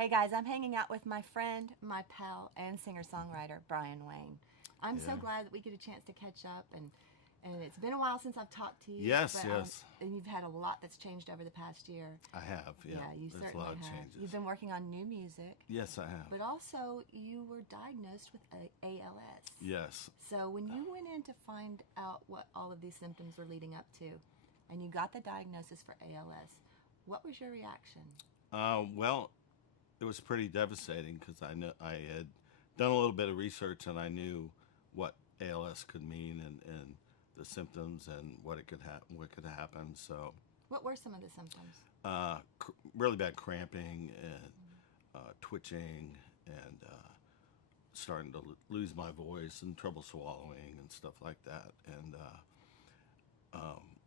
Hey guys, I'm hanging out with my friend, my pal, and singer-songwriter, Bryan Wayne. I'm so glad that we get a chance to catch up, and it's been a while since I've talked to you. Yes, but, yes. And you've had a lot that's changed over the past year. I have, yeah. You There's certainly a lot of have. changes. You've been working on new music. Yes, I have. But also, you were diagnosed with ALS. Yes. So when you went in to find out what all of these symptoms were leading up to, and you got the diagnosis for ALS, what was your reaction? Well, it was pretty devastating because I had done a little bit of research and I knew what ALS could mean and the symptoms and what could happen. So, what were some of the symptoms? Really bad cramping and twitching and starting to lose my voice and trouble swallowing and stuff like that. And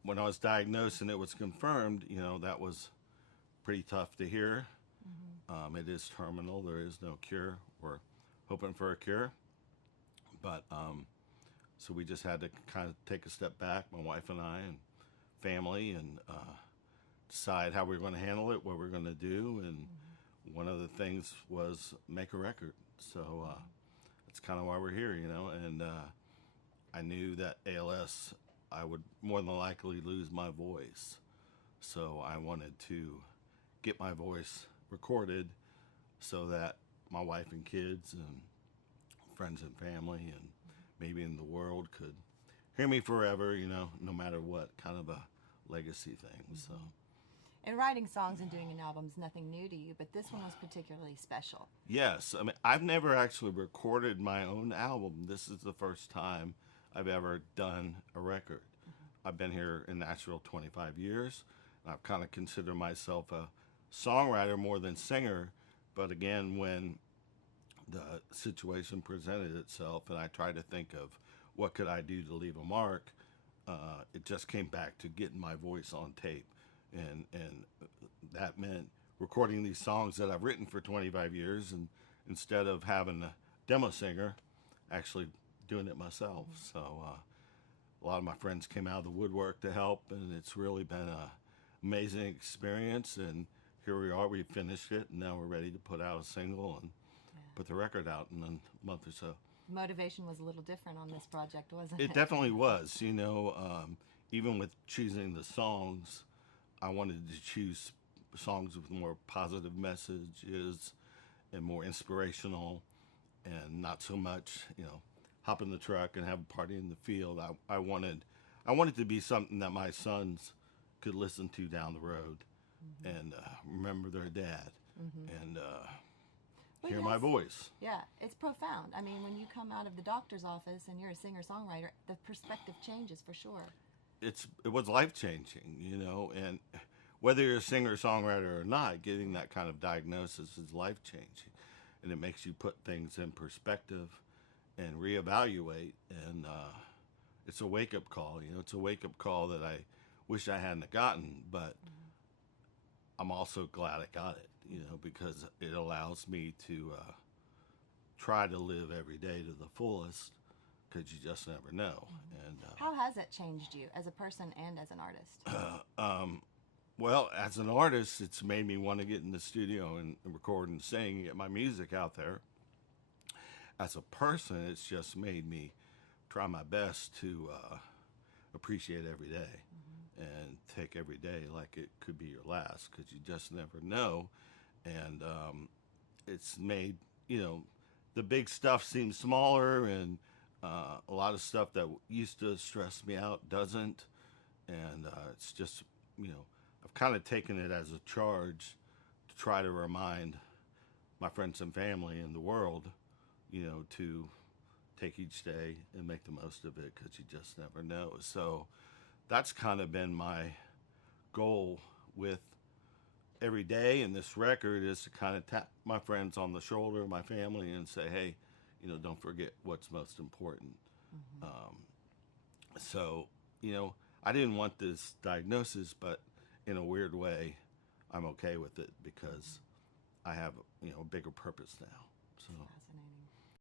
when I was diagnosed and it was confirmed, that was pretty tough to hear. It is terminal. There is no cure. We're hoping for a cure. But so we just had to kind of take a step back, my wife and I and family, and decide how we were going to handle it, what we were going to do. And one of the things was make a record. So that's kind of why we're here, And I knew that ALS, I would more than likely lose my voice. So I wanted to get my voice recorded so that my wife and kids and friends and family and maybe in the world could hear me forever, no matter what, kind of a legacy thing. So, and writing songs and doing an album is nothing new to you, but this one was particularly special. Yes, I mean, I've never actually recorded my own album. This is the first time I've ever done a record. I've been here in Nashville 25 years. I've kind of considered myself a songwriter more than singer, but again, when the situation presented itself and I tried to think of what could I do to leave a mark, it just came back to getting my voice on tape, and that meant recording these songs that I've written for 25 years, and instead of having a demo singer, actually doing it myself. So a lot of my friends came out of the woodwork to help, and it's really been an amazing experience. And here we are, we finished it, and now we're ready to put out a single and put the record out in a month or so. Motivation was a little different on this project, wasn't it? It definitely was. Even with choosing the songs, I wanted to choose songs with more positive messages and more inspirational, and not so much, hop in the truck and have a party in the field. I wanted to be something that my sons could listen to down the road and remember their dad and hear my voice. Yeah, it's profound. I mean, when you come out of the doctor's office and you're a singer-songwriter, the perspective changes for sure. It was life-changing, and whether you're a singer-songwriter or not, getting that kind of diagnosis is life-changing. And it makes you put things in perspective and reevaluate, and it's a wake-up call. It's a wake-up call that I wish I hadn't gotten, but I'm also glad I got it, because it allows me to try to live every day to the fullest, because you just never know. And how has it changed you as a person and as an artist? Well, as an artist, it's made me want to get in the studio and record and sing, and get my music out there. As a person, it's just made me try my best to appreciate every day and take every day like it could be your last, because you just never know. And it's made, the big stuff seem smaller, and a lot of stuff that used to stress me out doesn't. And it's just, I've kind of taken it as a charge to try to remind my friends and family in the world, to take each day and make the most of it, because you just never know. So that's kind of been my goal with every day in this record, is to kind of tap my friends on the shoulder, my family, and say, hey, don't forget what's most important. So, I didn't want this diagnosis, but in a weird way, I'm okay with it, because I have, a bigger purpose now. So.